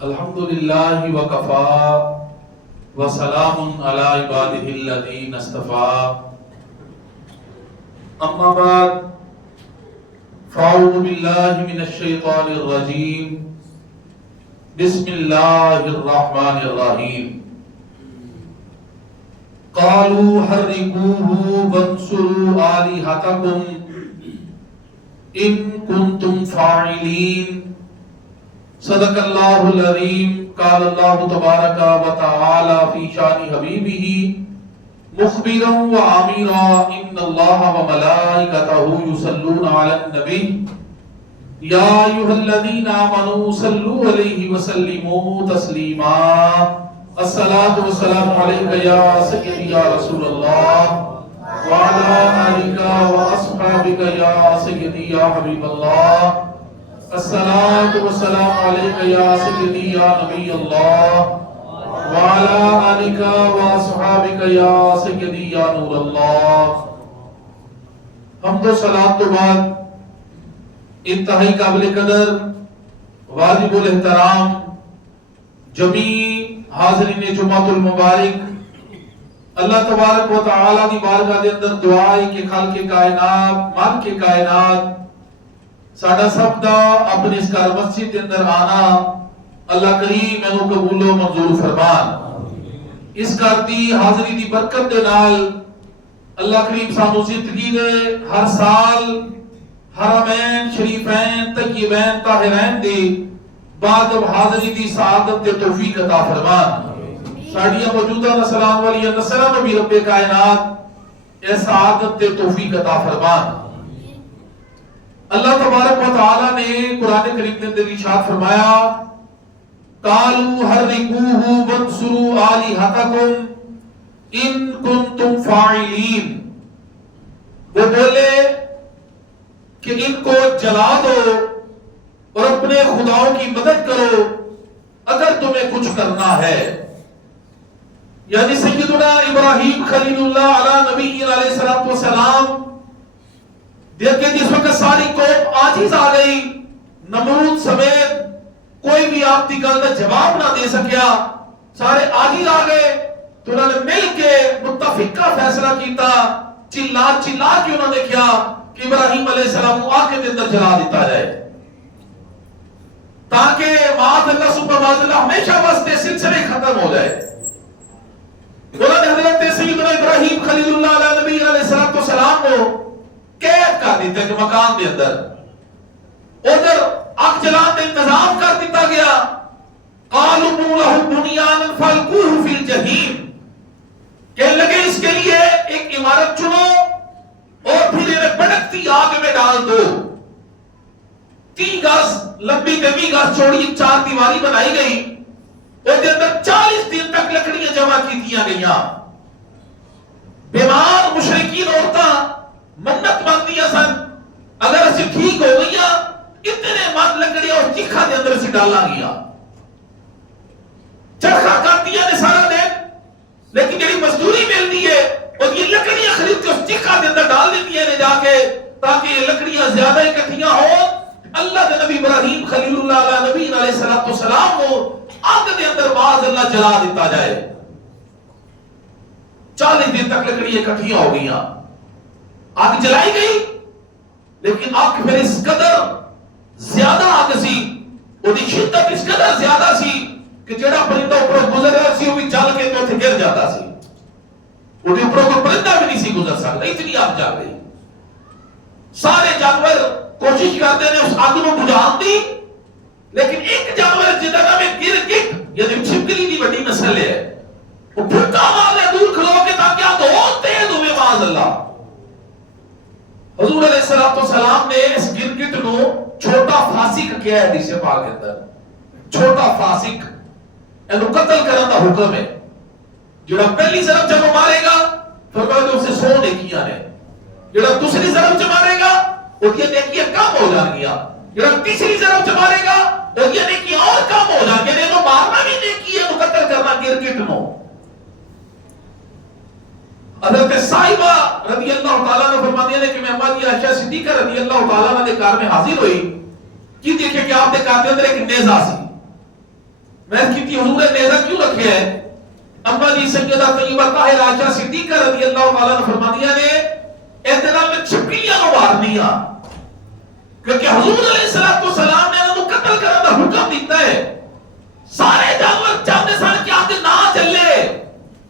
الحمد للہ وکفا وسلام علی عبادہ الذین اصطفى اما بعد فاعوذ باللہ من الشیطان الرجیم بسم اللہ الرحمن الرحیم قالوا حرقوه وانصروا آلہتکم ان کنتم فاعلین صدق اللہ العظیم قال اللہ تبارک و تعالی فی شان حبیبہ مخبرا و عامرا ان اللہ و ملائکتہ یصلون علی النبی یا ایھا الذین آمنوا صلوا علیہ وسلموا تسلیما الصلاۃ والسلام علیک یا سیدی یا رسول اللہ وعلى آلك وأصحابك يا سيدي يا حبيب الله الصلاة والسلام عليك يا سيدي يا نبي الله وعلى آلك وأصحابك يا سيدي يا نور الله حمد و صلاة تو بعد انتہائی قابل قدر واجب الاحترام جمیع حاضرین جمعۃ المبارک اللہ تبارک و تعالی کی بارگاہ دے اندر دعا ہے کہ خالق کائنات مالک کے کائنات ساڈا سب دا اپنے اس گھر مسجد دے اندر آنا اللہ کریم اینو قبول و منظور فرمان اس گھر دی حاضری دی برکت دے نال اللہ کریم سانو زندگی دے ہر سال حرمین شریفین طیبین طاہرین دی بعد اب حاضری دی سعادت دے توفیق عطا فرمان ساڑیاں موجودہ نسلان والی نسلان بھی رب کائنات اے سعادت تے توفیق عطا فرمان اللہ تبارک و تعالی نے قرآن کریم کے اندر ارشاد فرمایا قالوا حرقوه وانصروا آلہتکم ان کنتم فاعلین وہ بولے کہ ان کو جلا دو اور اپنے خداؤں کی مدد کرو اگر تمہیں کچھ کرنا ہے یعنی سیدنا ابراہیم خلیل اللہ علیہ نبی علیہ السلام دیکھیں جس وقت ساری قوم عاجز آ گئی نمرود سمیت کوئی بھی آپ کی گل کا جواب نہ دے سکیا سارے عاجز آ گئے تو انہوں نے مل کے متفقہ فیصلہ کیتا چلا چلا کے انہوں نے کیا کہ ابراہیم علیہ السلام کو آگ کے اندر جلا دیتا جائے تاکہ معاذ اللہ سبحانہ اللہ ہمیشہ واسطے سلسلے ختم ہو جائے انہوں نے حضرت سیدنا ابراہیم خلیل اللہ علیہ نبی علیہ السلام کو قید کر دیتے کہ مکان دے اندر ادھر آگ جلان کا انتظام کر دیتا گیا قالوا ابنوا له بنيانا فالقوه في الجحيم کہنے لگے اس کے لیے ایک عمارت چنو اور پھر انہیں بھڑکتی آگ میں ڈال دو 3 گز لمبی 20 گز چوڑی 4 دیواری بنائی گئی اور دے اندر 40 دن تک لکڑیاں جمع کی دیا گئیاں بیمار مشرکین عورتاں منت مانگدیاں سن اگر اسے ٹھیک ہو گئیاں اتنے مات لکڑیاں اور چیخا دے اندر سے ڈالا گیا چرخا کاٹیاں نے سارا دن لیکن جڑی مزدوری ملتی ہے اور یہ لکڑیاں خرید کے اس چیخا دے اندر ڈال دیتی ہیں جا کے تاکہ یہ لکڑیاں زیادہ اکٹھیاں ہوں اللہ کے نبی ابراہیم خلیل اللہ علیہ نبی علیہ السلام کو آگ دے اندر باز اللہ جلا دیتا جائے 40 دن تک لکڑی اکٹھیاں ہو گئیاں آگ جلائی گئی لیکن آگ پھر اس قدر زیادہ آگ سی وہ دی شدت اس قدر زیادہ سی کہ جڑا پرندہ اوپر گزر رہا سی وہ بھی جل کے تو گر جاتا سی وہ دی اوپر کوئی پرندہ بھی نہیں سی گزر سکتا اتنی آگ جل گئی سارے جانور کوشش کرتے ہیں اس آگ کو بجھان دی لیکن ایک جانور جدہ میں گر گٹ یعنی چھپکلی دی بڑی مسئلہ ہے وہ پھرکا مارے دور کھلو کے تاکہ آگ ہو تیز ہوئے معاذ اللہ حضور علیہ السلام نے اس گر گٹ نو چھوٹا فاسق کیا ہے حدیث پاک کے اندر چھوٹا فاسق اینو قتل کرنا دا حکم ہے جڑا پہلی ضرب جب مارے گا فرمایا کہ اسے 100 نیکیاں نے جڑا دوسری ضرب جب مارے گا وہ یہ نیکیاں کم ہو جان گیا جڑا تیسری ضرب جب مارے گا وہ یہ نیکیاں اور کم ہو جان گیا نو مارنا بھی نیکی ہے قتل کرنا گر گٹ نو حضرت صاحبہ رضی اللہ تعالیٰ نے فرمایا نے کہ میں اما جی عائشہ صدیقہ رضی اللہ تعالیٰ نے کار میں حاضر ہوئی کہ دیکھیں کہ آپ نے کہا کے اندر ایک نیزہ سی. میں اس کی حضور نے نیزہ کیوں رکھے ہے؟ اما جی سیدہ طیبہ طاہرہ عائشہ صدیقہ رضی اللہ تعالیٰ نے فرمایا نے اعتراض میں چھپکلیاں مارنیاں کیونکہ حضور علیہ السلام نے انہوں قتل کرنے کا حکم دیتا ہے. سارے جانور چاہتے سارے کہ آپ نہ چلے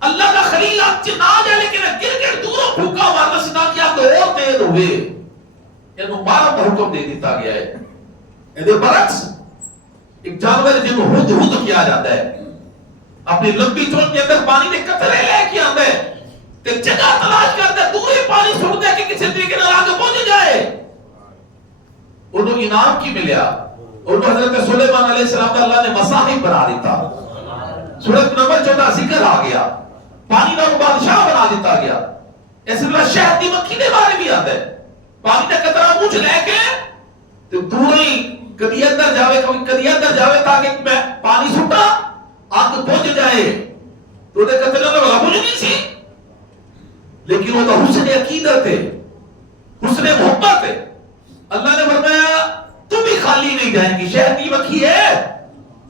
اللہ کا خلیل آپ نہ جائے لیکن گر گر دوروں پھوکا مارنا سنا کہ آپ اور تیز ہوئے انہوں مارا کا حکم دے دیتا گیا ہے. ادھر برعکس ایک جانور جن کو ہد ہد کیا جاتا ہے اپنی لمبی چونچ کے اندر پانی میں قطرے لے کے آتا ہے تے جگہ تلاش کرتا ہے دورے پانی چھوڑتا ہے کہ کسی طریقے سے آگے پہنچ جائے. انہوں انعام کی ملیا اور حضرت سلیمان علیہ السلام اللہ نے مصاحب بنا دیتا. سورۃ نمبر 14 ذکر آ گیا پانی کا بادشاہ بنا دیتا گیا. ایسے طرح شہد کی مکھی کے بارے بھی آتا ہے پانی کا قطرہ مجھ لے کے تو دور ہی کدی اندر جاوے کدی اندر جاوے تاکہ میں پانی سٹا آگ پہنچ جائے تو دے قطرہ نہ بلا مجھ نہیں سی لیکن وہ تو حسن عقیدت ہے حسن محبت ہے. اللہ نے فرمایا تم بھی خالی نہیں جائیں گی شہد کی مکھی ہے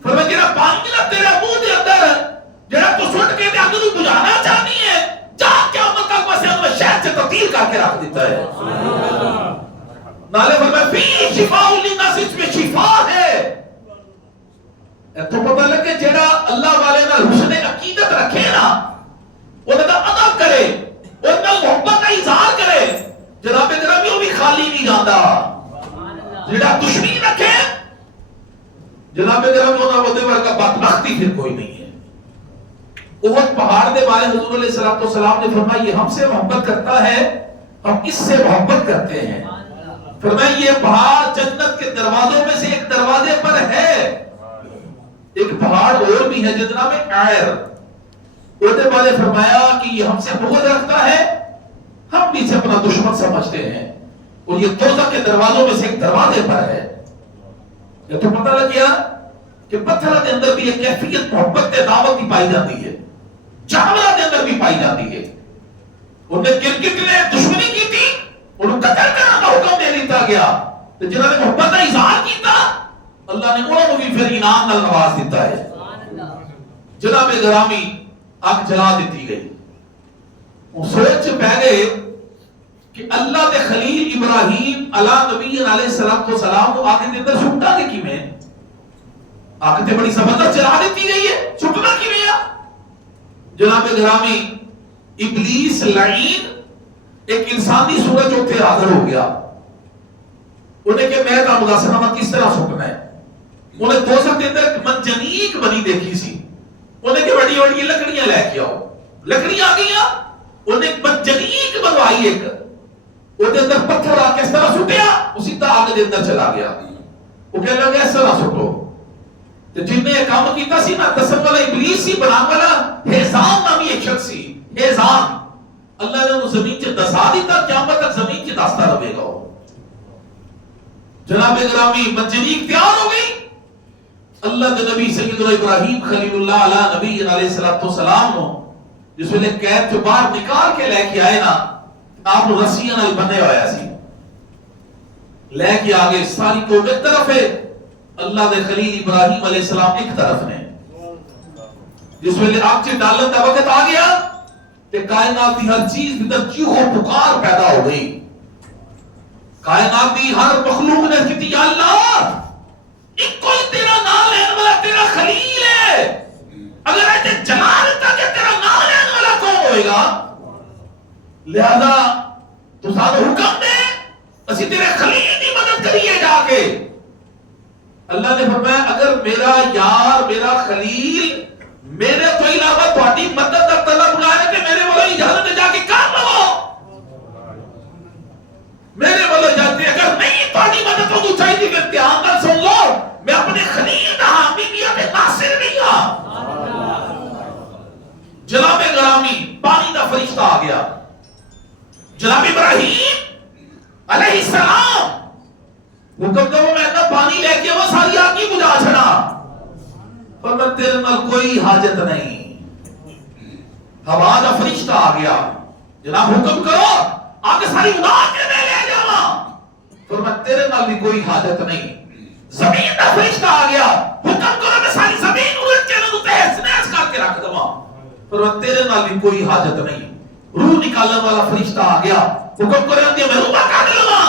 فرمایا جڑا پانی نہ تیرا منہ دے اندر جڑا تو سٹ کے تے اگ نوں بجھانا چاہنی ہے جا قیامت تک بس میں شہد سے تبدیل کر کے رکھ دیتا ہے. نالے فرمایا فی شفاء للناس اس میں شفا ہے. تو پتہ لگے جڑا اللہ والے نال حسن عقیدت رکھے نا وہ دا ادب کرے اور نال محبت کا اظہار کرے جناب گرامی وہ بھی خالی نہیں جاتا. جڑا دشمنی رکھے جناب گرامی ہونا وہ دے ورگا بدبختی پھر کوئی نہیں ہے. احد پہاڑ دے بارے حضور علیہ السلام نے فرمایا یہ ہم سے محبت کرتا ہے ہم اس سے محبت کرتے ہیں. فرمایا یہ پہاڑ جنت کے دروازوں میں سے ایک دروازے پر ہے. ایک پہاڑ اور بھی ہے جتنا میں عیر وہ دے بارے فرمایا کہ یہ ہم سے بغض رکھتا ہے ہم بھی اسے اپنا دشمن سمجھتے ہیں اور یہ دوزخ کے دروازوں میں سے ایک دروازے پر ہے. یہ تو پتہ لگ گیا کہ پتھر کے اندر بھی ایک کیفیت محبت دعوت کی پائی جاتی ہے جانوروں کے اندر بھی پائی جاتی ہے. انہیں کرکٹ نے دشمنی کی تھی انہوں قتل کرنے کا حکم دے دیتا گیا تو جنہوں نے محبت کا اظہار کیتا اللہ نے انہوں کو بھی پھر انعام نال نواز دیتا ہے. جناب گرامی آگ جلا دیتی گئی. وہ سوچ پہ گئے کہ اللہ دے خلیل ابراہیم علیہ نبی علیہ السلام کو آگے دے اندر چھوٹا دے کی میں آگے تے بڑی زبردست جلا دیتی گئی ہے چھوٹنا کی میں. جناب گرامی ابلیس لعین ایک انسانی صورت ہوتے حاضر ہو گیا. انہیں کہ میں کا مقاصدہ کس طرح چھوٹنا ہے. انہیں دوزخ کے اندر منجنیق بنی دیکھی سی. انہیں کہ بڑی بڑی لکڑیاں لے کے آؤ لکڑیاں آ گئیاں انہیں منجنیق بنوائی ایک وہ دے اندر پتھر آ کے اس طرح سٹیا اسی طرح آگ دے اندر چلا گیا. وہ کہنے لگا اس طرح سٹو تو جن نے کام کیتا سی نا دسن والا ابلیس سی بنا والا حیزام نامی ایک شخص سی. حیزام اللہ نے وہ زمین سے دسا دیتا قیامت تک زمین سے داستا رہے گا. جناب گرامی منجنیق تیار ہو گئی. اللہ کے نبی سیدنا ابراہیم خلیل اللہ علیہ نبی علیہ السلام نو جس ویلے قید جو باہر نکال کے لے کے آئے نا آپ نے رسیاں نال بندے ہویا سی لے کے آگے ساری قوم ایک طرف ہے اللہ دے خلیل ابراہیم علیہ السلام ایک طرف نے. جس ویلے آپ سے ڈالن دا وقت آ گیا کہ کائنات کی ہر چیز اندر چیخ و پکار پیدا ہو گئی. کائنات کی ہر مخلوق نے کہتی یا اللہ ایک کوئی تیرا نام لینے والا تیرا خلیل ہے اگر ایسے جلا دیتا کہ تیرا نام لینے والا کون ہوئے گا. لہذا تو ساتھ حکم دے اسی تیرے خلیل کی مدد کریے جا کے. اللہ نے فرمایا اگر میرا یار میرا خلیل میرے تو علاوہ تھوڑی مدد کا طلب لائے کہ میرے والوں اجازت جا کے کام لو میرے والوں جاتے اگر نہیں تھوڑی مدد کو چاہیے کہ دھیان کر سن لو میں اپنے خلیل کا حامی بھی اپنے ناصر بھی جناب گرامی پانی کا فرشتہ آ گیا. جناب ابراہیم علیہ السلام حکم دو میں نہ پانی لے کے وہ ساری آگ کی بجھا چھڑا پر میں تیرے نال کوئی حاجت نہیں. ہوا کا فرشتہ آ گیا جناب حکم کرو آگے ساری اڑا کے میں لے جاواں، فرمایا تیرے نال بھی کوئی حاجت نہیں۔ زمین دا فرشتہ آ گیا، حکم کرو میں ساری زمین اڑ کے نوں تہس نہس کر کے رکھ دواں، فرمایا تیرے نال بھی کوئی حاجت نہیں۔ روح نکالنے والا فرشتہ آ گیا، حکم کرو کہ میں روح کاٹ لواں،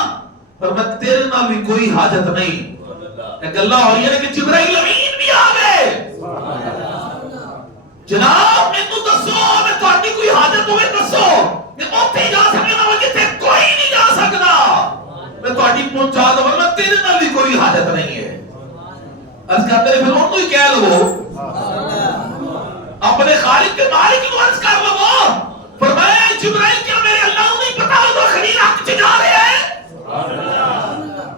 فرمایا تیرے نال بھی کوئی حاجت نہیں۔ ایک اللہ ہو رہی ہے کہ جبرائیل امین بھی آ گئے۔ جناب میں تو دسو میں تہاڈی کوئی حاجت ہوے دسو، میں اوتھے جا سکدا وا جتھے کوئی نہیں جا سکدا، میں تہاڈی پہنچا دواں، میں تیرے نال بھی کوئی حاجت نہیں ہے۔ عرض کرتے پھر انہوں ہی کہہ لو، اپنے خالق کے مالک کو عرض کر لو، فرمایا جبرائیل کیا میرے اللہ کو نہیں پتا وہ خلیل حق سے جا رہے ہیں؟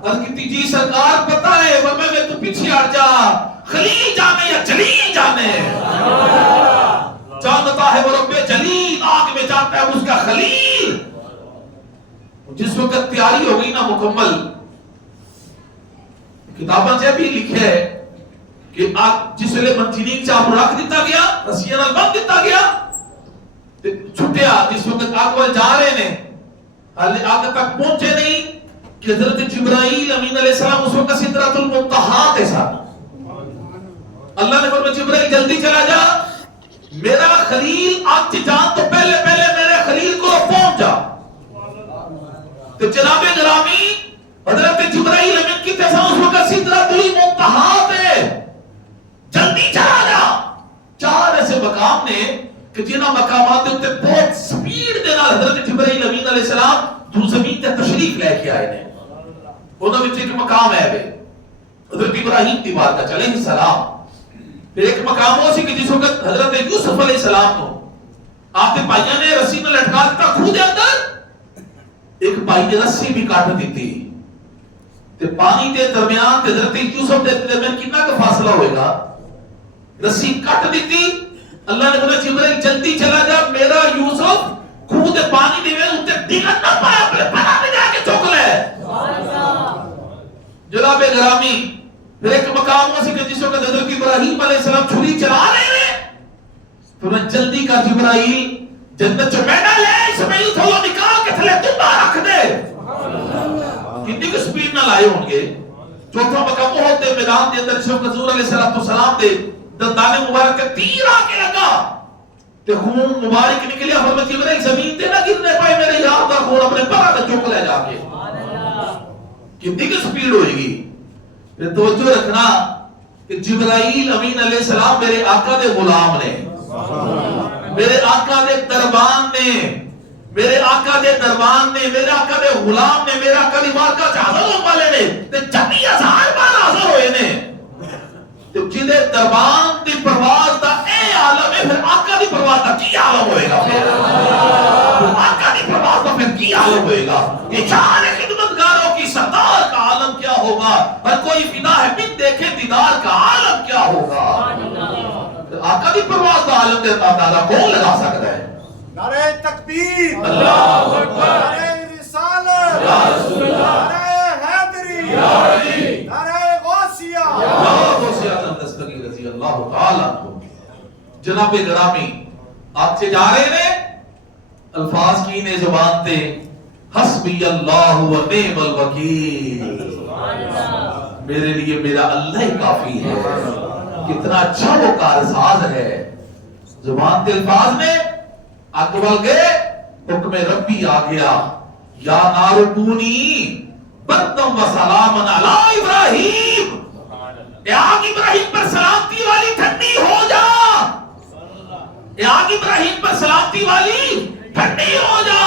عرض کی جی سرکار پتہ ہے، فرمایا میں تو پیچھے ہٹ جا، خلیل جانے یا جلیل جانے، جانتا ہے وہ رب جلیل آگ میں جاتا ہے اس کا خلیل۔ جس وقت تیاری ہو گئی نا مکمل، کتابوں سے بھی لکھے ہے کہ آگ جس ویلے منجنیق چاپ رکھ دیتا گیا، رسیاں نال بند دیتا گیا، چھٹیا جس وقت آگ وال جا رہے نے، حالے آگ تک پہنچے نہیں کہ حضرت جبرائیل امین علیہ السلام اس وقت سدرۃ المنتہا کے ساتھ، اللہ نے فرمایا جبرائیل جلدی چلا جا، میرا خلیل آگ سے جان تو پہلے پہلے میرے خلیل کو پہنچ جا۔ تو جناب گرامی حضرت جبرائیل امین کی تیسا اس وقت سدرۃ المنتہا پہ جلدی چلا جا۔ چار ایسے مقام نے کہ جنہاں مقامات ہوتے بہت سپیڈ دینا حضرت جبرائیل امین علیہ السلام تو زمین تے تشریف لے کے آئے نے، انہوں نے ایک مقام ہے بے حضرت ابراہیم کی بات کا علیہ السلام، پھر ایک مقام ہو سی کہ جس وقت حضرت یوسف علیہ السلام کو آپ کے بھائیوں نے رسی میں لٹکا دیتا کھو دے اندر، ایک بھائی نے رسی بھی کاٹ دیتی تے پانی کے درمیان حضرت یوسف کے درمیان کتنا کا فاصلہ ہوئے گا، رسی کٹ دیتی، اللہ نے فرمایا جبرائیل جلدی چلا جا، میرا یوسف کھو دے پانی دے میں اتے ڈگن نہ پایا، اپنے پناہ میں جا کے چک لے۔ جناب گرامی پھر ایک مقام ہو سی کہ جس وقت حضرت ابراہیم علیہ السلام چھری چلا رہے ہیں، فرمایا جلدی کا جبرائیل جنت چو میڈا لے اسماعیل تھوڑا نکال کے تھلے تمبا رکھ دے، کتنی کی سپیڈ نہ لائے ہوں گے۔ چوتھا مقام احد دے میدان دے اندر شوق حضور علیہ السلام دے دندان مبارک کے تیر آ کے لگا تے خون مبارک نکلیا، فرمایا جبرائیل زمین تے نہ گرنے پائے میرے یار دا خون اپنے پرا تے چک لے جا کے، کتنی کی سپیڈ ہوئے گی۔ پھر توجہ رکھنا کہ جبرائیل امین علیہ السلام میرے آقا دے غلام نے، میرے آقا دے دربان نے، میرے آقا دے دربان نے، میرے آقا دے غلام نے، میرے آقا دی بارگاہ چ حاضر ہونے والے نے تے 40,000 بار حاضر ہوئے نے، تے جدے دربان دی پرواز دا اے عالم ہے، پھر آقا دی پرواز دا کی عالم ہوئے گا، پھر آقا دی پرواز دا پھر کی عالم ہوئے گا، یہ شان خدمتگاروں کی سردار کا عالم کیا ہوگا، ہر کوئی فدا ہے بن دیکھے دیدار کا عالم کیا ہوگا۔ آقا دی پرواز دا عالم دے اندازہ کون لگا سکتا ہے؟ نعرہ تکبیر، اللہ اکبر، نعرہ رسالت، یا رسول اللہ، نعرہ حیدری، یا علی، نعرہ غوثیہ، یا غوثیہ اعظم دستگیر رضی اللہ تعالیٰ عنہ۔ جناب گرامی آپ سے جا رہے ہیں الفاظ کی نے زبان تے حسبی اللہ و نعم الوکیل، میرے لیے میرا اللہ ہی کافی ہے، کتنا اچھا وہ کارساز ہے۔ زبان تے الفاظ نے اکبل گئے، حکم ربی آ گیا، یا نار کونی بردم و سلام علی ابراہیم، اے آگ ابراہیم پر سلامتی والی ٹھنڈی ہو جا، اے آگ ابراہیم پر سلامتی والی ٹھنڈی ہو جا۔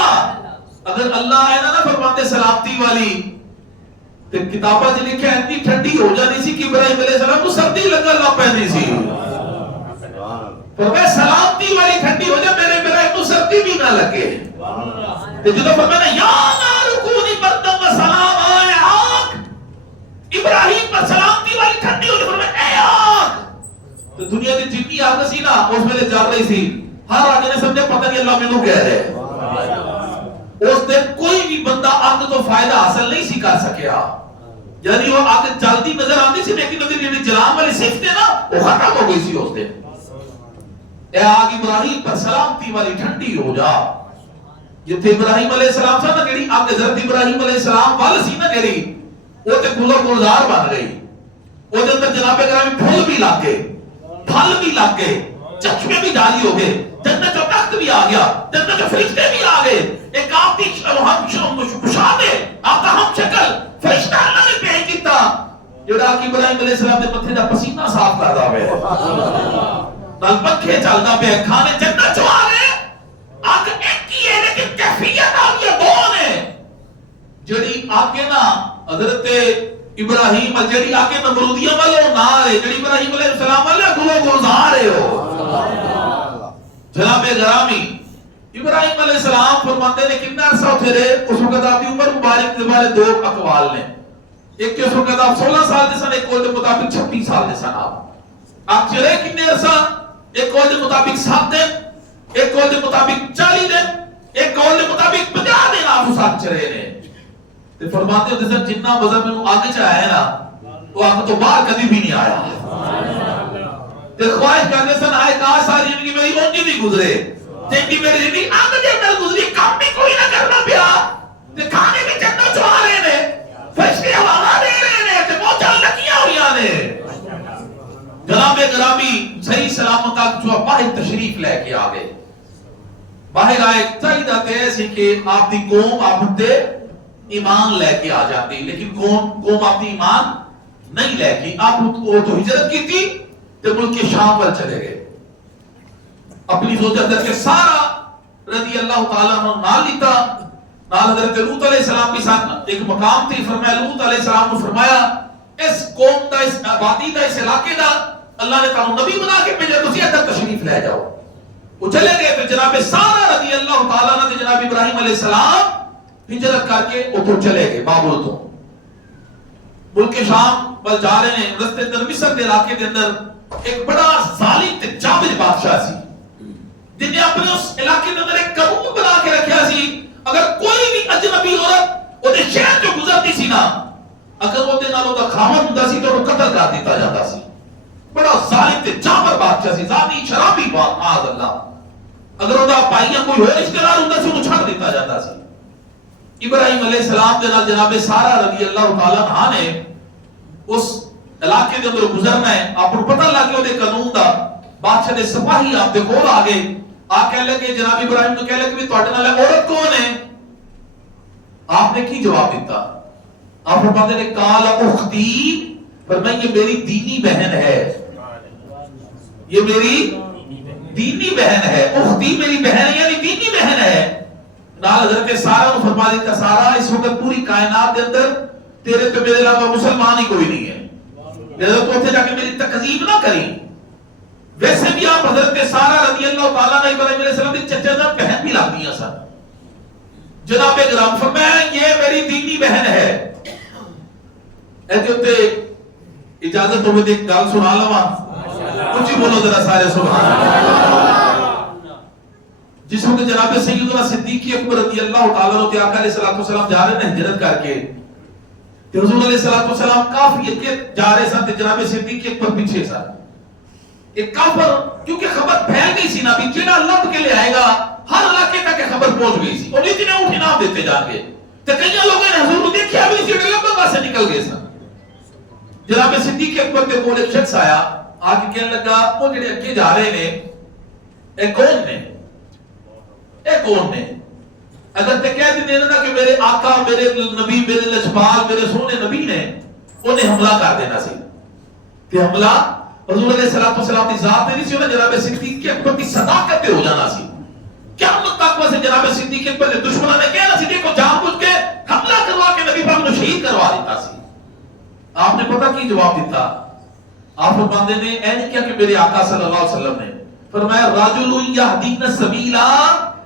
اگر اللہ آئے نا فرماتے سلامتی والی تو کتابہ جی لکھے اتنی ٹھنڈی ہو جانی سی کہ ابراہیم علیہ السلام کو سردی لگا نہ پہنی سی، فرمایا سلامتی والی ٹھنڈی ہو جائے، میرے ابراہیم کو سردی بھی نہ لگے۔ تو جدو فرمایا یا نار کونی بردم و سلام، آئے آگ ابراہیم پر سلامتی والی ٹھنڈی ہو جائے، فرمایا اے آگ۔ تو دنیا کی جتنی آگ سی نا اس میں جا رہی سی، ہر آگے نے سمجھے پتہ نہیں اللہ میں نو کہہ رہے، اس دن کوئی بھی بندہ آگ تو فائدہ حاصل نہیں سی کر سکیا، یعنی وہ آگ جلدی نظر آتی سی لیکن نظر جلام والی صفت ہے نا وہ ختم ہو گئی سی اس دن۔ اے آگ ابراہیم پر سلامتی والی ٹھنڈی ہو جا۔ جتھے ابراہیم علیہ السلام سا نہ جڑی اگ حضرت ابراہیم علیہ السلام وال سی نہ جڑی وہ تے گلزار بن گئی، وہ دے اندر جناب گرامی پھول بھی لگ گئے، پھل بھی لگ گئے، چشمے بھی جاری ہو گئے، جنت و تخت بھی آ گیا، جنت و فرشتے بھی آ گئے، ایک آپ کی مشابہ آپ کا ہم شکل فرشتہ اللہ نے بھیج دیتا جڑا کہ ابراہیم علیہ السلام دے متھے دا پسینہ صاف کردا پیا، نال پنکھے چلدا پیا، کھانے جنت چوں آ گئے، اگ ایک ہی ہے لیکن کیفیت آ گئی دو نے، جڑی آگے نا حضرت ابراہیم جڑی آگے نمرودیہ والوں نہ رہے، جڑی ابراہیم علیہ السلام والے گلو گلزار رہے ہو جناب گرامی۔ ابراہیم علیہ السلام فرماتے نے کتنا عرصہ اتھے رہے، اس وقت آپ کی عمر مبارک کے بارے دو اقوال نے، ایک کہ اس وقت آپ 16 سال دے سن، ایک قول دے مطابق 36 سال دے سن، آپ چرے کتنے عرصہ، ایک قول دے مطابق 7 دن، ایک قول دے مطابق 40 دن، ایک قول دے مطابق 50 دن آپ اس آگ چرے نے، تے فرماتے ہوتے سن جنہ وزن میں آگ چاہے نا وہ آگ تو باہر کبھی بھی نہیں آیا، تے خواہش کرنے سن آئے کہا ساری زندگی میری اونجی بھی گزرے، جنگی میری زندگی آگ دے اندر گزری، کام بھی کوئی نہ کرنا پیا، تے کھانے بھی جنت چوا رہے نے، فرشتے حوالہ دے رہے نے، تے موچا لکیاں ہوئی آنے، جناب گرامی صحیح سلامت آگ جو باہر تشریف لے کے آگے، باہر آئے چاہیدہ تیسے کہ آپ دی قوم آپ تے ایمان لے کے آ جاتی، لیکن قوم آپ دی ایمان نہیں لے کی، آپ تو ہجرت کی تھی تے ملک شام پر چلے گئے، اپنی زوجہ کے سارا رضی اللہ تعالیٰ عنہ نال لیتا، نال حضرت لوط علیہ السلام کے ساتھ ایک مقام تھی، فرمایا لوط علیہ السلام نے فرمایا اس قوم دا، اس آبادی دا، اس علاقے دا اللہ نے تعالیٰ نبی بنا کے بھیجا، تسی ادھر تشریف لے جاؤ، وہ چلے گئے، پھر جناب سارا رضی اللہ تعالیٰ عنہ جناب ابراہیم علیہ السلام ہجرت کر کے اتھو چلے گئے، بابل تو ملک شام پر جا رہے ہیں، رستے اندر مصر کے علاقے کے اندر ایک بڑا ظالم تے جابر بادشاہ سی، جن نے اپنے اس علاقے کے اندر ایک قانون بنا کے رکھا سی، اگر کوئی بھی اجنبی عورت وہ دے شہر جو گزرتی سی نا، اگر وہ دے نالوں دا خامن ہوندا سی تو وہ قتل کر دیتا جاتا سی، بڑا ظالم تے جابر بادشاہ سی، زانی شرابی بات معاذ اللہ، اگر وہ دا پائیاں کوئی ہو رشتہ دار ہوندا سی وہ چھڑ دیتا جاتا سی۔ ابراہیم علیہ السلام دے نال جناب سارا رضی اللہ تعالیٰ عنہ نے اس علاقے دے اندر گزرنا ہے، آپ کو پتہ لگ گیا دے قانون دا، بادشاہ دے سپاہی آپ دے کول آ گئے، آ کہہ لگے جناب ابراہیم کو کہہ لگے کہ تواڈے نال عورت کون ہے؟ آپ نے کی جواب دیتا؟ آپ فرماتے نے قال اختی، فرمایا یہ میری دینی بہن ہے، یہ میری دینی بہن ہے، اختی میری بہن یعنی دینی بہن ہے، نال حضرت سارا کو فرما دیتا سارا اس وقت پوری کائنات کے اندر تیرے تو میرے علاوہ مسلمان ہی کوئی نہیں ہے، حضرت اتنے جا کے میری تکذیب نہ کریں، ویسے بھی آپ حضرت سارا رضی اللہ تعالیٰ نے ابراہیم علیہ السلام کی چچا جان بہن بھی لگ دیا سن، جناب گرام فرمایا یہ میری دینی بہن ہے، ایسے ہوتے اجازت ہو میں ایک گال سنا لوا، کچھ ہی بولو ذرا سارے سبحان اللہ، جس وقت جناب سیدنا صدیق اکبر رضی اللہ تعالیٰ عنہ آقا علیہ السلام جا رہے ہیں ہجرت کر کے، کہ حضور علیہ السلام کافی کے جا رہے سن، جناب صدیق اکبر پیچھے سن، ایک کافر کیونکہ خبر پھیل گئی سی نا بھی جنہ لب کے لے آئے گا ہر علاقے تک خبر پہنچ گئی سی، اور اتنے اٹھ انعام دیتے جا کے، تو کئی لوگوں نے حضور کو دیکھا بھی سی لب سے نکل گئے سن، جناب صدیق اکبر کے کول ایک شخص آیا، آ کے کہنے لگا وہ جڑے اگے جا رہے نے اے کون نے، اے کون نے، اگر تے کہہ دیتے نا کہ میرے آقا، میرے نبی، میرے لجپال، میرے سونے نبی نے انہیں حملہ کر دینا سی، کہ حملہ حضور علیہ السلام کی ذات نہیں سی، انہیں جناب صدیق اکبر کی صداقت پہ ہو جانا سی، قیامت تک واسے جناب صدیق اکبر کے دشمنوں نے کہنا سی دیکھو جان بوجھ کے حملہ کروا کے نبی پاک کو شہید کروا دیتا سی، آپ نے پتہ کی جواب دیتا؟ آپ فرماتے نے اے نہیں کیا کہ میرے آقا صلی اللہ علیہ وسلم نے فرمایا راجل یہدین السبیلا،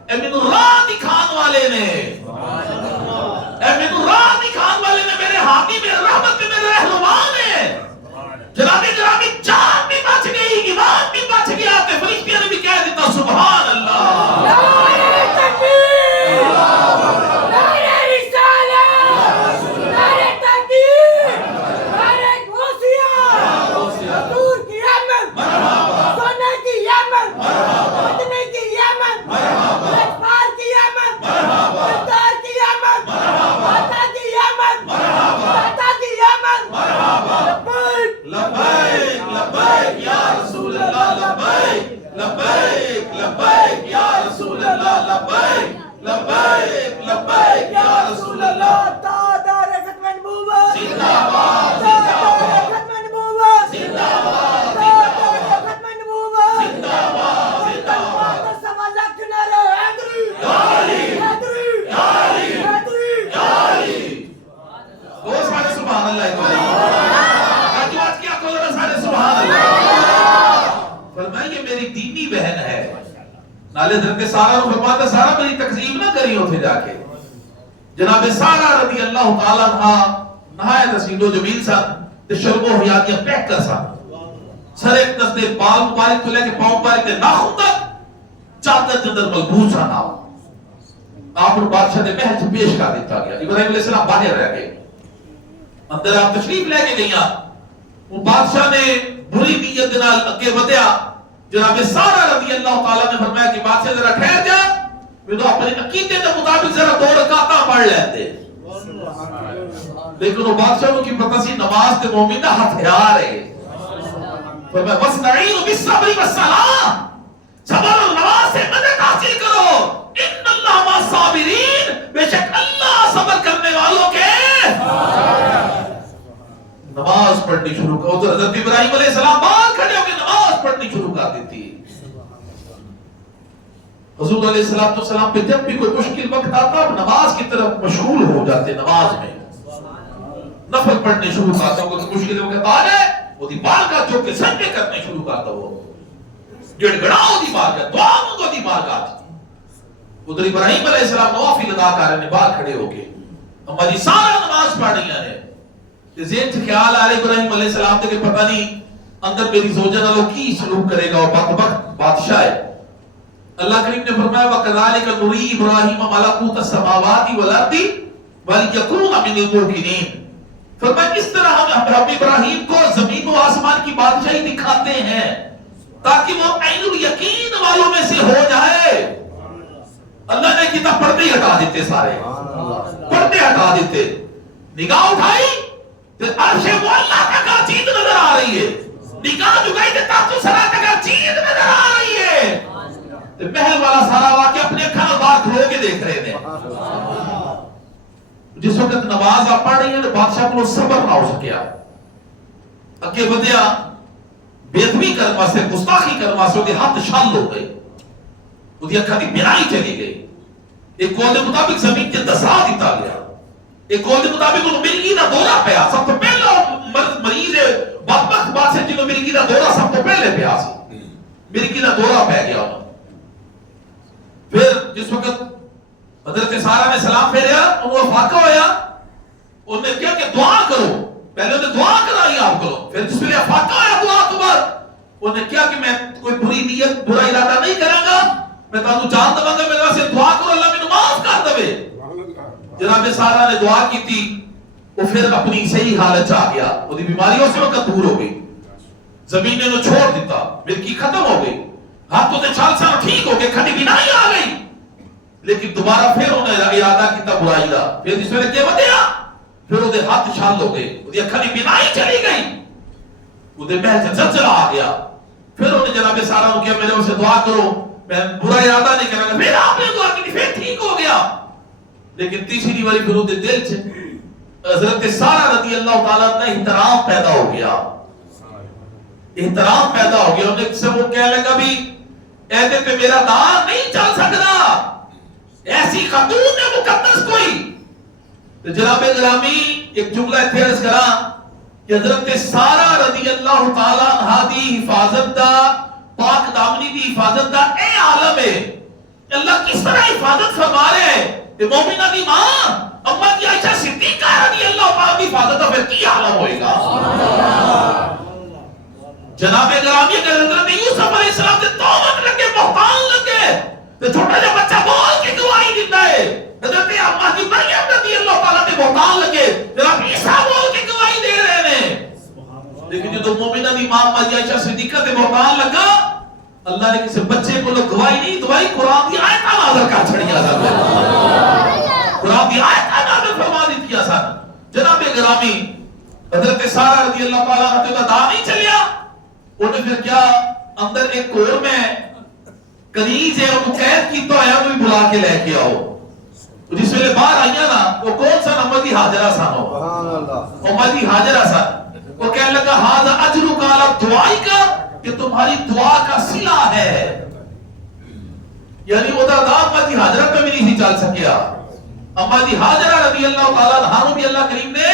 اے مینوں راہ دکھان والے نے، اے مینوں راہ دکھان والے نے، میرے حامی، میرے رحمت کے میرے رہنمان ہیں، جناب جان بھی بچ گئی، ایمان بھی بچ گیا، تے فرشتیاں نے بھی کہہ دیتا سبحان اللہ، نعرہ تکبیر، نعرہ رسالت، نعرہ تحقیق، نعرہ غوثیہ، دور کی احمد، سونے کی احمد، مدنی کی احمد، لجپال کی احمد، اللہ علیہ جو آج کیا کہو سارے سبحان اللہ. فرمایا یہ میری دینی بہن ہے. نالے حضرت سارا نو فرماتا سارا میری تکذیب نہ کری اتھے جا کے. جناب سارا رضی اللہ تعالیٰ عنہ نہایت حسین و جمیل سن تے شرم و حیا دی پیک کر سن. سر ایک دستے بال مبارک تو لے کے پاؤں مبارک تے ناخن تک چادر کے اندر ملبوس سن. آپ کو بادشاہ نے محل سے پیش کر دیتا گیا. ابراہیم علیہ السلام باہر رہ گئے. اندر آپ تشریف لے کے گئیاں. وہ بادشاہ نے بری نیت کے نال اگے ودیا. جناب سارا رضی اللہ تعالیٰ نے فرمایا کہ بادشاہ ذرا ٹھہر جا, میں تو اپنے عقیدے کے مطابق ذرا 2 رکعتاں پڑھ لیتے. لیکن وہ بادشاہ کی پتہ سی نماز تے مومن دا ہتھیار ہے. فرمایا وَاسْتَعِينُوا بِالصَّبْرِ وَالصَّلَاةِ, صبر اور نماز سے مدد حاصل کرو. ان اللہ مع الصابرین, بے شک اللہ صبر کرنے والوں کے. نماز پڑھنی شروع کرو. تو حضرت ابراہیم علیہ السلام باہر کھڑے ہو کے نماز پڑھنی شروع کر دیتی. حضور علیہ السلام پہ جب بھی کوئی مشکل وقت آتا نماز کی طرف مشغول ہو جاتے. نماز میں نفل پڑھنے شروع کرتا ہوں. کوئی مشکل وقت آ جائے وہ دی بارگاہ جو کہ سجدے کرنے شروع کرتا ہو. گڑ گڑاؤ دی بارگاہ, دعا مانگو دی بارگاہ. ادھر ابراہیم علیہ السلام نوافل ادا کر رہے ہیں باہر کھڑے ہو کے. ہماری سارا نماز پڑھ رہی ہیں. ذہن سے خیال آ رہے ابراہیم علیہ السلام تے کہ پتہ نہیں اندر میری زوجہ نالو کی سلوک کرے گا. اور بدبخت بادشاہ ہے. اللہ کریم نے فرمایا وَكَذَلِكَ نُرِي إِبْرَاهِيمَ مَلَكُوتَ السَّمَاوَاتِ وَالْأَرْضِ وَلِيَكُونَ مِنَ الْمُوقِنِينَ. فرمایا اس طرح ہم ابراہیم کو زمین و آسمان کی بادشاہی دکھاتے ہیں تاکہ وہ عین الیقین والوں میں سے ہو جائے. اللہ نے کتاب پردے ہٹا دیتے, سارے پردے ہٹا دیتے. نگاہ اٹھائی تو عرش معلیٰ تک چیز نظر آ رہی ہے. نگاہ جھکائی تو تخت سرا تک چیز نظر آ رہی ہے. محل والا سارا واقعہ اپنے اکھاں باہر کھلو کے دیکھ رہے تھے. جس وقت نماز آپ پڑھ رہی ہیں بادشاہ کو صبر نہ ہو سکیا. اگے ودیا بے ادبی کرنے واسطے, گستاخی کرنے واسطے وہ ہاتھ شل ہو گئے. وہ اکھاں دی بینائی چلی گئی. ایک قول کے مطابق زمین تے دسا دیتا گیا. ایک قول کے مطابق انہوں مرگی دا دورہ پیا. سب تو پہلا مریض بدبخت بادشاہ جنہوں مرگی دا دورہ سب تو پہلے پیا سی. مرگی دا دورہ پہ گیا انہوں. پھر جس وقت حضرت سارا نے سلام پھیریا انہوں فاقہ ہویا. انہوں نے کیا کہ دعا کرو. پہلے انہوں نے دعا کرائی آپ کرو. پھر جس میں فاقہ ہویا دعا تو بعد انہوں نے کیا کہ میں کوئی بری نیت برا ارادہ نہیں کروں گا, میں تانوں جان دوں گا, میرے سے دعا کرو اللہ میں معاف کر دے. جناب سارا نے دعا کی تھی. وہ پھر اپنی صحیح حالت آ گیا. وہ بیماری اس وقت دور ہو گئی. زمین نے چھوڑ دیتا, ملکی ختم ہو گئی. ہاتھوں سے چھال سارا ٹھیک ہو گئے. کھڑی بینائی آ گئی. لیکن دوبارہ پھر انہیں ارادہ کیتا برائی دا. پھر جس میں کیا بدیا پھر وہ ہاتھ چھال ہو گئے. وہ کھڑی بینائی چلی گئی. وہ محل سے زلزلہ آ گیا. پھر انہیں جناب سارا نے کیا میرے سے دعا کرو, میں برا ارادہ نہیں کرنا. پھر آپ نے دعا کی پھر ٹھیک ہو گیا. لیکن تیسری باری پھر وہ دل سے حضرت سارا رضی اللہ تعالیٰ کا احترام پیدا ہو گیا. احترام پیدا ہو گیا. انہیں سے وہ کہنے لگا بھی ایسے پہ میرا دار نہیں چل سکتا, ایسی خاتون ہے مقدس کوئی. تو جناب گرامی ایک جملہ اتھیرس کرا کہ حضرت سارا رضی اللہ تعالیٰ عنہ دی حفاظت دا, پاک دامنی دی حفاظت دا اے عالم ہے. اللہ کس طرح حفاظت فرما رہے ہیں کہ مومنہ دی ماں اما کی عائشہ صدیقہ رضی اللہ تعالیٰ دی حفاظت دا پھر کی عالم ہوئے گا. جناب گرامی اگر حضرت یوسف علیہ السلام سے توبت لگے, بہتان لگے, تو چھوٹا جا بچہ بول کے گواہی دیتا ہے. حضرت اما کی مریم رضی اللہ تعالیٰ سے بہتان لگے, جناب عیسیٰ بول کے گواہی دے رہے ہیں. لیکن جو مومنہ دی ماں اما کی عائشہ صدیقہ سے بہتان لگا, اللہ نے کسی بچے کو لوگ گواہی نہیں دوائی, قرآن کی آیت نازل کر چھڑی آزاد ہے. قرآن کی آیت نازل فرما دی تھی آسان. جناب گرامی حضرت سارا رضی اللہ تعالیٰ عنہ کا دا نہیں چلیا. انہیں پھر کیا اندر ایک کور میں کنیز ہے, انہوں قید کی تو آیا انہوں بلا کے لے کے آؤ. جس ویلے باہر آئیا نا وہ کون سا امتی حاجرہ سان ہو, امتی حاجرہ سان. وہ کہنے لگا ہاذا اجرک علی دعائی کا, کہ تمہاری دعا کا صلہ ہے. یعنی وہ دا امتی حاجرہ پہ بھی نہیں چل سکیا. امتی حاجرہ رضی اللہ تعالیٰ عنہ بھی اللہ کریم نے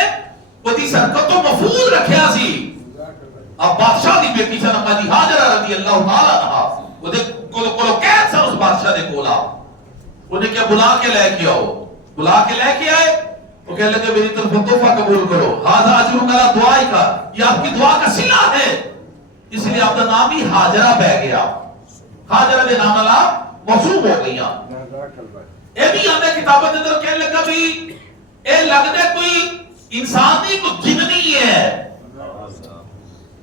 وہ دی سرکت و مفوض رکھیا سی اب بادشاہ دی بیٹی سن اما جی ہاجرہ رضی اللہ تعالیٰ عنہ وہ دے کولو قید سن اس بادشاہ دے کولا انہیں کیا بلا کے لے کے آؤ بلا کے لے کے آئے وہ کہنے لگے میری طرف تحفہ قبول کرو ہاذا اجرک علی دعائی کا یہ آپ کی دعا کا صلہ ہے اس لیے آپ کا نام ہی ہاجرہ بہ گیا ہاجرہ دے نام اللہ موصوف ہو گئی اے بھی آنے کتابت اندر کہنے لگا بھی اے لگنے کوئی انسان نہیں کوئی جن نہیں ہے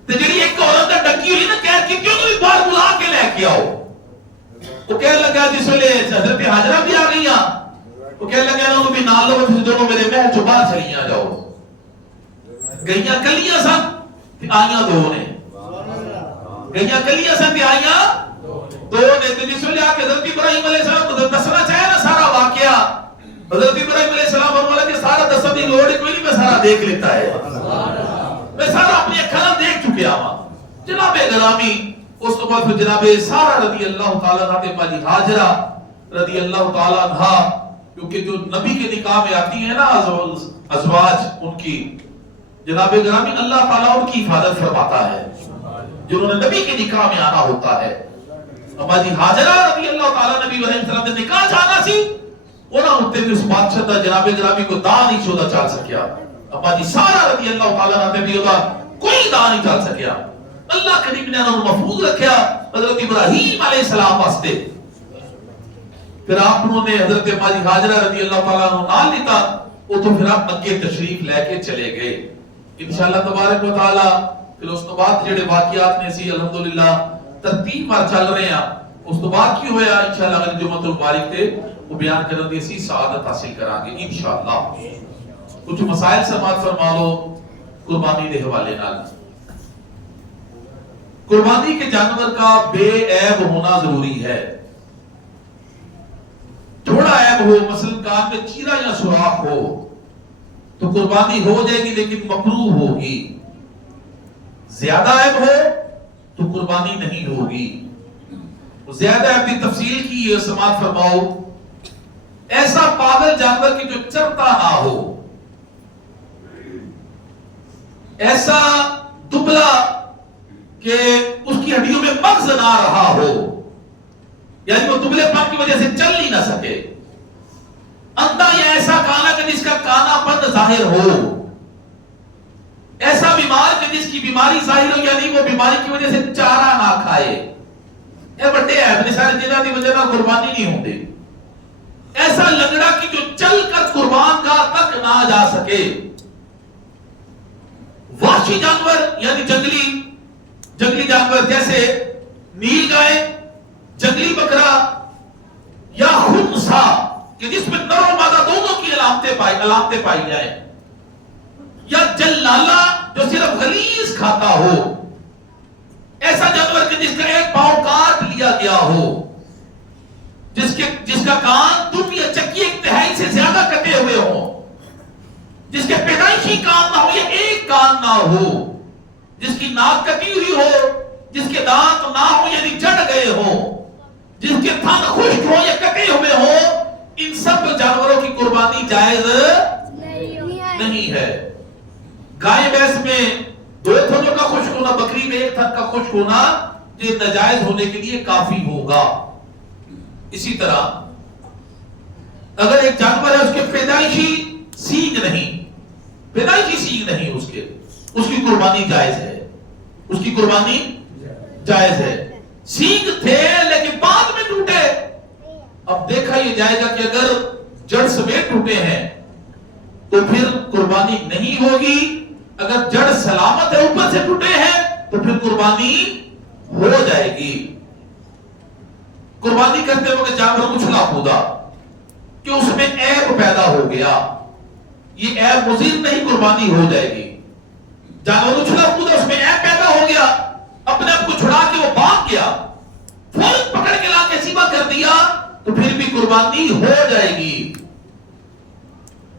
تو جڑی ایک عورت ڈکی ہوئی نا کہہ کہ کیوں نہیں بار بلا کے لے کے آؤ وہ کہنے لگا جس ویلے حضرت ہاجرہ بھی آ گئی وہ کہنے لگا انہوں بھی نال لو تسی دونوں میرے محل چوں باہر چلیاں جاؤ گئیاں کلیاں سن تے آئیاں دو نے گئیاں کلیاں سن تے آئیاں دو نے تے جس ویلے آ کے حضرت ابراہیم علیہ السلام دسنا چاہے نا سارا واقعہ حضرت ابراہیم علیہ السلام فرمایا کہ سارا دسن دی لوڑ کوئی نہیں میں سارا دیکھ لیتا ہے میں سارا اپنی اکھاں دیکھ چکیا ہاں جناب گرامی اس تو بعد پھر جناب سارا رضی اللہ تعالیٰ عنہ تے ماجی ہاجرہ رضی اللہ تعالیٰ عنہ کیونکہ جو نبی کے نکاح میں آتی ہیں نا ازواج ان کی جناب گرامی اللہ تعالیٰ ان کی حفاظت فرماتا ہے جنہوں نے نبی کے نکاح میں آنا ہوتا ہے اما جی ہاجرہ رضی اللہ تعالیٰ نبی علیہ السلام نے نکاح جانا سی انہاں ہوتے بھی اس بادشاہ دا جناب گرامی کو دا نہیں چودہ چال سکیا اما جی سارا رضی اللہ تعالیٰ عنہ بھی ہوگا کوئی دا نہیں چال سکیا اللہ کریم نے انہوں محفوظ رکھیا حضرت ابراہیم علیہ السلام واسطے پھر آپ نے حضرت ماجی ہاجرہ رضی اللہ تعالیٰ عنہ نال لیتا وہ تو پھر آپ مکے تشریف لے کے چلے گئے انشاءاللہ تبارک و تعالی پھر اس تو بعد جڑے واقعات نے سی الحمدللہ ترتیب پر چل رہے ہیں اس تو بعد کی ہویا انشاءاللہ اگر جمعۃ المبارک تے وہ بیان کرن دی سی سعادت حاصل کران گے انشاءاللہ کچھ مسائل سماعت فرما لو قربانی دے حوالے نال قربانی کے جانور کا بے عیب ہونا ضروری ہے تھوڑا عیب ہو مثلا کان میں چیرا یا سوراخ ہو تو قربانی ہو جائے گی لیکن مکروہ ہوگی زیادہ عیب ہو تو قربانی نہیں ہوگی زیادہ عیب کی تفصیل کی یہ سماعت فرماؤ ایسا پاگل جانور کی جو چرتا نہ ہو ایسا دبلا کہ اس کی ہڈیوں میں مغز نہ رہا ہو یعنی وہ دبلے پن کی وجہ سے چل نہیں نہ سکے اندھا یا ایسا کانا کہ جس کا کانا پن ظاہر ہو ایسا بیمار کہ جس کی بیماری ظاہر ہو یعنی وہ بیماری کی وجہ سے چارہ نہ کھائے یہ بڑے ہیں اپنے سارے جنہ کی وجہ نہ قربانی نہیں ہوتے ایسا لنگڑا کہ جو چل کر قربان گاہ تک نہ جا سکے وحشی جانور یعنی جنگلی جانور جیسے نیل گائے جنگلی بکرا یا خنثی کہ جس میں نر و مادہ دونوں کی علامتیں پائی جائیں یا جلالہ جو صرف غلیظ کھاتا ہو ایسا جانور کہ جس کا ایک پاؤں کاٹ لیا گیا ہو جس کا کان دم یا چکی ایک تہائی سے زیادہ کٹے ہوئے ہوں جس کے پیدائشی کان نہ ہو یا ایک کان نہ ہو جس کی ناک کٹی ہوئی ہو جس کے دانت نہ ہو یعنی جڑ گئے ہوں جس کے تھن خشک ہو یا کٹے ہوئے ہوں ان سب جانوروں کی قربانی جائز نہیں ہے گائے بھینس میں دو تھنوں کا خشک ہونا بکری میں ایک تھن کا خشک ہونا یہ ناجائز ہونے کے لیے کافی ہوگا اسی طرح اگر ایک جانور ہے اس کے پیدائشی سینگ نہیں اس کی قربانی جائز ہے اس کی قربانی جائز ہے سینگ تھے لیکن بعد میں ٹوٹے اب دیکھا یہ جائے گا کہ اگر جڑ سمیت ٹوٹے ہیں تو پھر قربانی نہیں ہوگی اگر جڑ سلامت ہے اوپر سے ٹوٹے ہیں تو پھر قربانی ہو جائے گی قربانی کرتے وقت جانور اچھلا کودا کہ اس میں عیب پیدا ہو گیا یہ عیب مزید نہیں قربانی ہو جائے گی جانور اچھلا کودا اس میں عیب پیدا ہو گیا اپنے آپ کو چھڑا کے وہ بھاگ گیا فوراً پکڑ کے لا کے ذبح کر دیا تو پھر بھی قربانی ہو جائے گی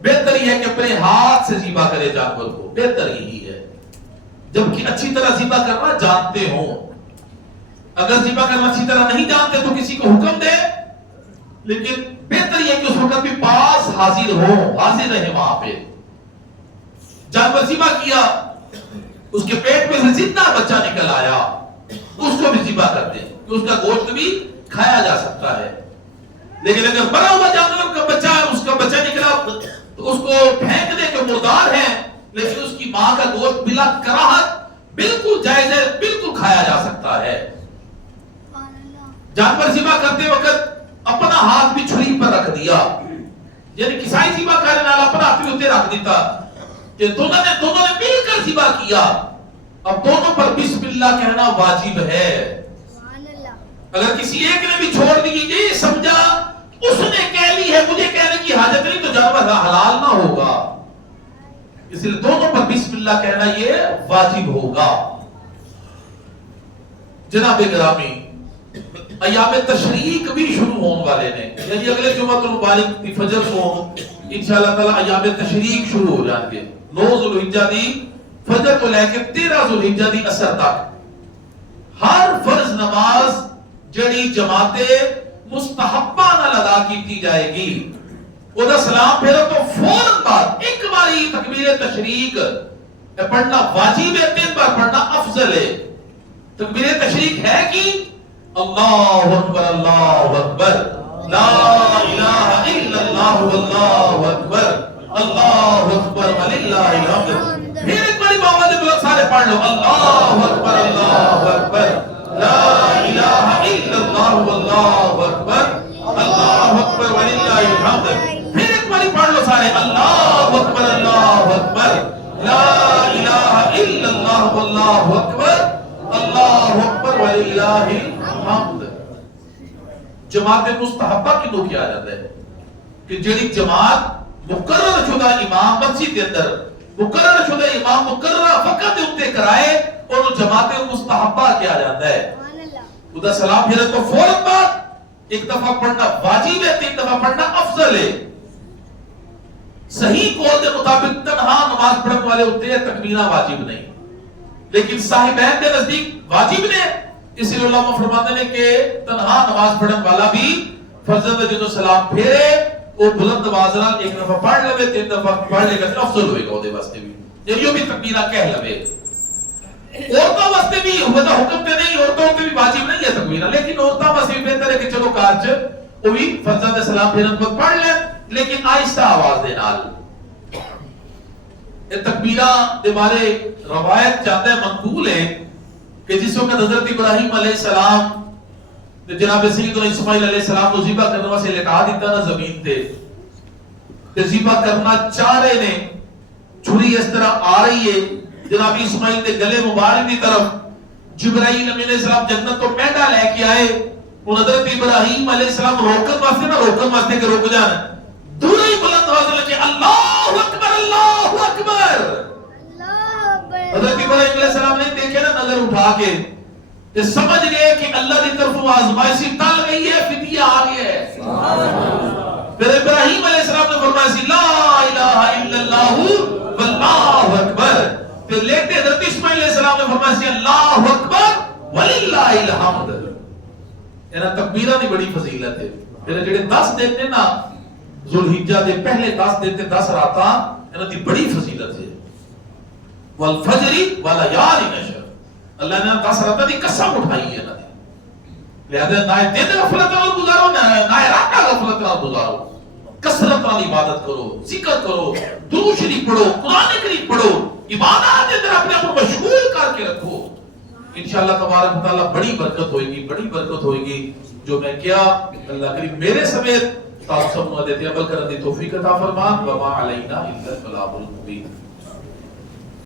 بہتر یہ ہے کہ اپنے ہاتھ سے ذبح کرے جانور کو بہتر یہی ہے جبکہ اچھی طرح ذبح کرنا جانتے ہوں اگر ذبح کرنا اچھی طرح نہیں جانتے تو کسی کو حکم دے لیکن بہتر یہ کہ اس وقت بھی پاس حاضر رہے وہاں پہ جانور ذبح کیا، اس کے پیٹ میں سے زندہ بچہ نکل آیا، اس کو بھی ذبح کر دیں کہ اس کا گوشت بھی کھایا جا سکتا ہے۔ لیکن اگر مرا ہوا جانور کا بچہ ہے، اس کا بچہ نکلا تو اس کو پھینک دے کہ مردار ہے، لیکن اس کی ماں کا گوشت بلا کراہت بالکل جائز ہے، بالکل کھایا جا سکتا ہے۔ جانور ذبح کرتے وقت اپنا ہاتھ بھی چھری پر رکھ دیا، یعنی کسائی ذبح کرنے والا اپنا ہاتھ بھی اتنے رکھ دیتا کہ دونوں نے مل کر ذبح کیا۔ اب دونوں پر بسم اللہ کہنا واجب ہے۔ اگر کسی ایک نے بھی چھوڑ دی، یہ سمجھا اس نے کہہ لی ہے، مجھے کہنے کی حاجت نہیں، تو جانور حلال نہ ہوگا۔ اس لیے دونوں پر بسم اللہ کہنا یہ واجب ہوگا۔ جناب گرامی، ایام تشریق بھی شروع ہونے والے نے، یعنی اگلے جمعہ المبارک کی فجر کو انشاءاللہ تعالی ایام تشریق شروع ہو جائیں گے۔ 9 ذوالحجہ دی فجر کو لے کے 13 ذوالحجہ دی عصر تک ہر فرض نماز جڑی جماعتیں مستحبانہ ادا کی جائے گی، وہ سلام پھیرو تو فوراً بعد ایک باری تکبیر تشریق پڑھنا واجب ہے، 3 بار پڑھنا افضل ہے۔ تکبیر تشریق ہے کہ اللہ اکبر اللہ اکبر، لا الہ الا اللہ واللہ اکبر، اللہ اکبر وللہ الحمد۔ پھر ایک باری باوجہ بلند سارے پڑھ لو، اللہ اکبر اللہ اکبر، لا الہ الا اللہ واللہ اکبر، اللہ اکبر وللہ الحمد۔ پھر ایک باری پڑھ لو سارے، اللہ اکبر اللہ اکبر، لا الہ الا اللہ واللہ اکبر، اللہ اکبر وللہ الحمد۔ جماعت مستحبہ کیوں کیا جاتا ہے کہ جڑی جماعت مقرر شدہ امام مسجد کے اندر مقرر شدہ امام مقررہ وقت اتے کرائے، اور جماعت مستحبہ کیا جاتا ہے۔ خدا سلام پھیرے تو فوراً بعد ایک دفعہ پڑھنا واجب ہے، 3 دفعہ پڑھنا افضل ہے۔ صحیح قول کے مطابق تنہا نماز پڑھنے والے ہوتے ہیں، تکبیرہ واجب نہیں، لیکن صاحبین کے نزدیک واجب نے۔ اس لیے علماء فرماتے ہیں کہ تنہا نماز پڑھنے والا بھی فرض ہے جو سلام پھیرے وہ بلند آواز نال ایک دفعہ پڑھ لے، 3 دفعہ پڑھ لے گا تو افضل ہوئے گا وہ واسطے بھی، یہ بھی تکبیرہ کہہ لے۔ عورتوں واسطے بھی حکم تے نہیں، عورتوں تے بھی واجب نہیں ہے تکبیرہ، لیکن عورتوں واسطے بھی بہتر ہے کہ چلو کارج وہ بھی فرض ہے سلام پھیرن کو پڑھ لے، لیکن آہستہ آواز دے نال۔ یہ تکبیرہ دے بارے روایت چاہتا ہے منقول ہے کہ جس وقت حضرت ابراہیم علیہ السلام جناب سیدنا اسماعیل علیہ السلام کو ذبح کرنے واسطے لٹا دیتا نا زمین تے، کہ ذبح کرنا چاہ رہے نے، چھری اس طرح آ رہی ہے جناب اسماعیل کے گلے مبارک کی طرف، جبرائیل علیہ السلام جنت تو مہنڈا لے کے آئے، وہ حضرت ابراہیم علیہ السلام روکن واسطے کہ رک جان، دورہ ہی بلند آواز لگے اللہ اکبر اللہ اکبر۔ حضرت ابراہیم علیہ السلام نے دیکھے نا نظر اٹھا کے، کہ سمجھ گئے کہ اللہ کی طرف آزمائشی ٹل گئی ہے، فدیہ آ گیا ہے۔ پھر ابراہیم علیہ السلام نے فرمایا لا الہ الا اللہ واللہ اکبر، پھر لیتے حضرت اسماعیل علیہ السلام نے فرمایا اللہ اکبر وللہ الحمد۔ یعنی تکبیرہ دی بڑی فضیلت ہے۔ پھر جڑے 10 دن نے نا ذوالحجہ دے پہلے 10 دن تے 10 راتاں انہاں دی بڑی فضیلت ہے۔ والفجر وليال عشر، اللہ نے 10 راتاں دی قسم اٹھائی ہے انہاں دی، لہذا نہ دن غفلت نال گزارو نہ رات غفلت نال گزارو، کثرت نال عبادت کرو، ذکر کرو، درود شریف پڑھو، قرآن کریم پڑھو، عبادات اندر اپنے آپ کو مشغول کر کے رکھو، انشاءاللہ تبارک و تعالی بڑی برکت ہوئے گی، بڑی برکت ہوئے گی۔ جو میں کیا اللہ کریم میرے سمیت آپ سب کو دیتے عمل کرنے دی توفیق عطا فرما، وما علینا الا البلاغ المبین۔